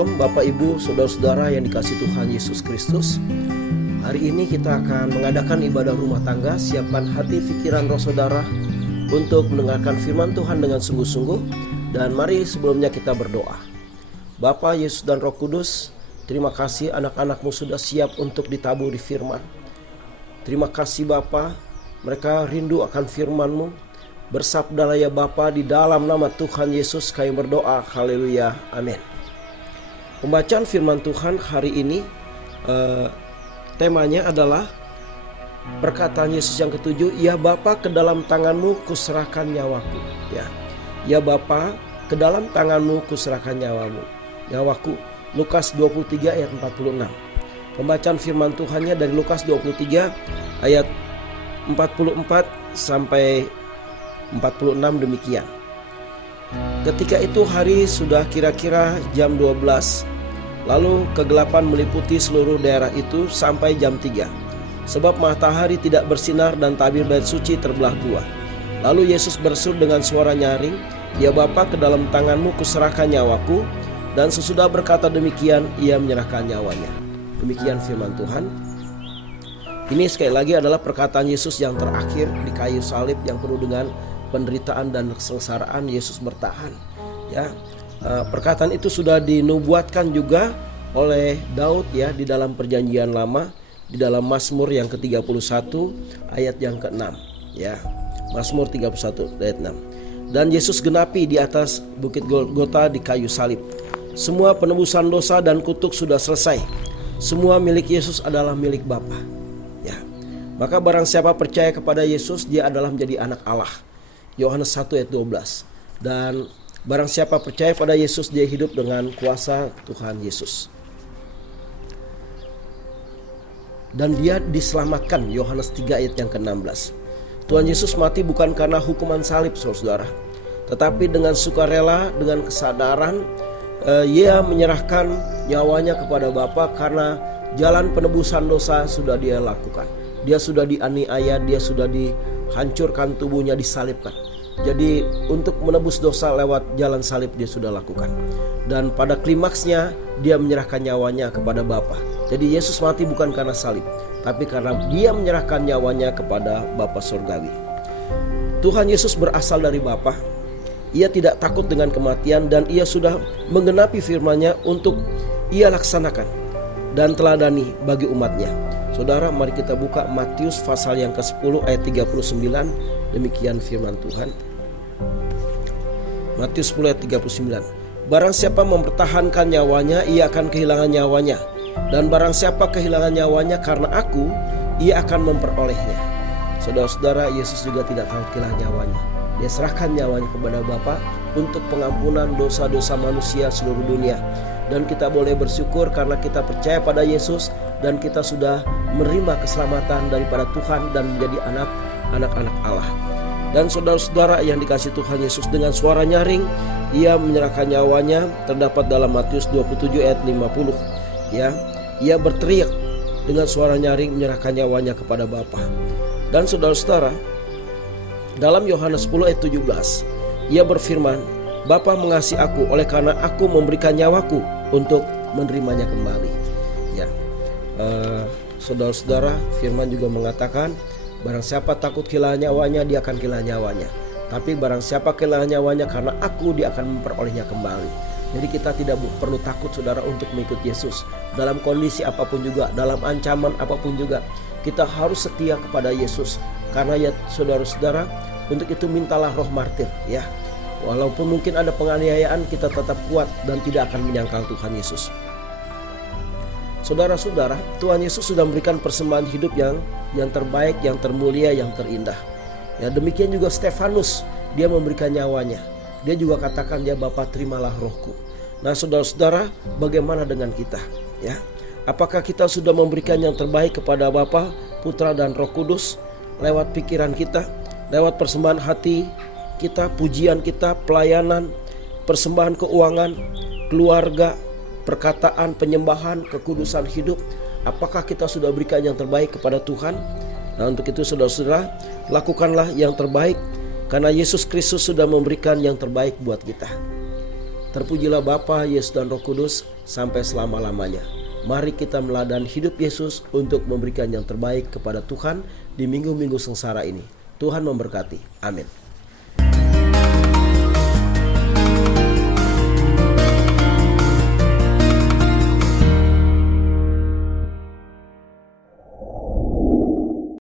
Shalom Bapak Ibu Saudara-saudara yang dikasihi Tuhan Yesus Kristus. Hari ini kita akan mengadakan ibadah rumah tangga. Siapkan hati, pikiran, roh saudara untuk mendengarkan firman Tuhan dengan sungguh-sungguh. Dan mari sebelumnya kita berdoa. Bapa, Yesus dan Roh Kudus, terima kasih anak-anakmu sudah siap untuk ditaburi firman. Terima kasih Bapa, mereka rindu akan firman-Mu. Bersabdalah ya Bapa, di dalam nama Tuhan Yesus kami berdoa. Haleluya, amin. Pembacaan firman Tuhan hari ini temanya adalah perkataan Yesus yang ketujuh, ya Bapa, ke dalam tangan-Mu kuserahkan nyawaku. Ya Bapa, ke dalam tangan-Mu kuserahkan nyawaku. Lukas 23 ayat 46. Pembacaan firman Tuhannya dari Lukas 23 ayat 44 sampai 46 demikian. Ketika itu hari sudah kira-kira jam 12. Lalu kegelapan meliputi seluruh daerah itu sampai jam 3. Sebab matahari tidak bersinar dan tabir bait suci terbelah dua. Lalu Yesus berseru dengan suara nyaring, ya Bapa, ke dalam tangan-Mu kuserahkan nyawaku. Dan sesudah berkata demikian, ia menyerahkan nyawanya. Demikian firman Tuhan. Ini sekali lagi adalah perkataan Yesus yang terakhir di kayu salib yang penuh dengan penderitaan dan kesengsaraan. Yesus bertahan. Perkataan itu sudah dinubuatkan juga oleh Daud di dalam Perjanjian Lama, di dalam Mazmur yang ke-31 ayat yang ke-6. Mazmur 31 ayat 6. Dan Yesus genapi di atas bukit Golgota di kayu salib. Semua penebusan dosa dan kutuk sudah selesai. Semua milik Yesus adalah milik Bapa. Maka barang siapa percaya kepada Yesus, dia adalah menjadi anak Allah. Yohanes 1 ayat 12. Dan barang siapa percaya pada Yesus, dia hidup dengan kuasa Tuhan Yesus. Dan dia diselamatkan. Yohanes 3 ayat yang ke-16. Tuhan Yesus mati bukan karena hukuman salib, saudara, tetapi dengan sukarela, dengan kesadaran, ia menyerahkan nyawanya kepada Bapa karena jalan penebusan dosa sudah dia lakukan. Dia sudah dianiaya, dia sudah dihancurkan tubuhnya, disalibkan. Jadi untuk menebus dosa lewat jalan salib dia sudah lakukan. Dan pada klimaksnya dia menyerahkan nyawanya kepada Bapa. Jadi Yesus mati bukan karena salib, tapi karena dia menyerahkan nyawanya kepada Bapa Surgawi. Tuhan Yesus berasal dari Bapa. Ia tidak takut dengan kematian dan ia sudah menggenapi firman-Nya untuk ia laksanakan dan teladani bagi umatnya. Saudara, mari kita buka Matius pasal yang ke-10 ayat 39. Demikian firman Tuhan. Matius 10 ayat 39. Barang siapa mempertahankan nyawanya, ia akan kehilangan nyawanya. Dan barang siapa kehilangan nyawanya karena aku, ia akan memperolehnya. Saudara-saudara, Yesus juga tidak takut kehilangan nyawanya. Dia serahkan nyawanya kepada Bapa untuk pengampunan dosa-dosa manusia seluruh dunia. Dan kita boleh bersyukur karena kita percaya pada Yesus dan kita sudah menerima keselamatan daripada Tuhan dan menjadi anak-anak Allah. Dan saudara-saudara yang dikasihi Tuhan Yesus, dengan suara nyaring ia menyerahkan nyawanya, terdapat dalam Matius 27 ayat 50. Ia berteriak dengan suara nyaring menyerahkan nyawanya kepada Bapa. Dan saudara-saudara, dalam Yohanes 10 ayat 17, ia berfirman, Bapa mengasihi aku oleh karena aku memberikan nyawaku untuk menerimanya kembali. Saudara-saudara, firman juga mengatakan, barang siapa takut kehilangan nyawanya, dia akan kehilangan nyawanya. Tapi barang siapa kehilangan nyawanya karena aku, dia akan memperolehnya kembali. Jadi kita tidak perlu takut, saudara, untuk mengikut Yesus. Dalam kondisi apapun juga, dalam ancaman apapun juga, kita harus setia kepada Yesus. Karena ya saudara-saudara, untuk itu mintalah roh martir. Walaupun mungkin ada penganiayaan, kita tetap kuat dan tidak akan menyangkal Tuhan Yesus. Saudara-saudara, Tuhan Yesus sudah memberikan persembahan hidup yang terbaik, yang termulia, yang terindah. Demikian juga Stefanus, dia memberikan nyawanya. Dia juga katakan, ya Bapa, terimalah rohku. Nah saudara-saudara, bagaimana dengan kita? Apakah kita sudah memberikan yang terbaik kepada Bapa, Putra dan Roh Kudus? Lewat pikiran kita, lewat persembahan hati kita, pujian kita, pelayanan, persembahan keuangan, keluarga, perkataan, penyembahan, kekudusan hidup. Apakah kita sudah berikan yang terbaik kepada Tuhan? Nah, untuk itu saudara-saudara, lakukanlah yang terbaik karena Yesus Kristus sudah memberikan yang terbaik buat kita. Terpujilah Bapa, Yesus dan Roh Kudus sampai selama-lamanya. Mari kita meladani hidup Yesus untuk memberikan yang terbaik kepada Tuhan di minggu-minggu sengsara ini. Tuhan memberkati. Amin.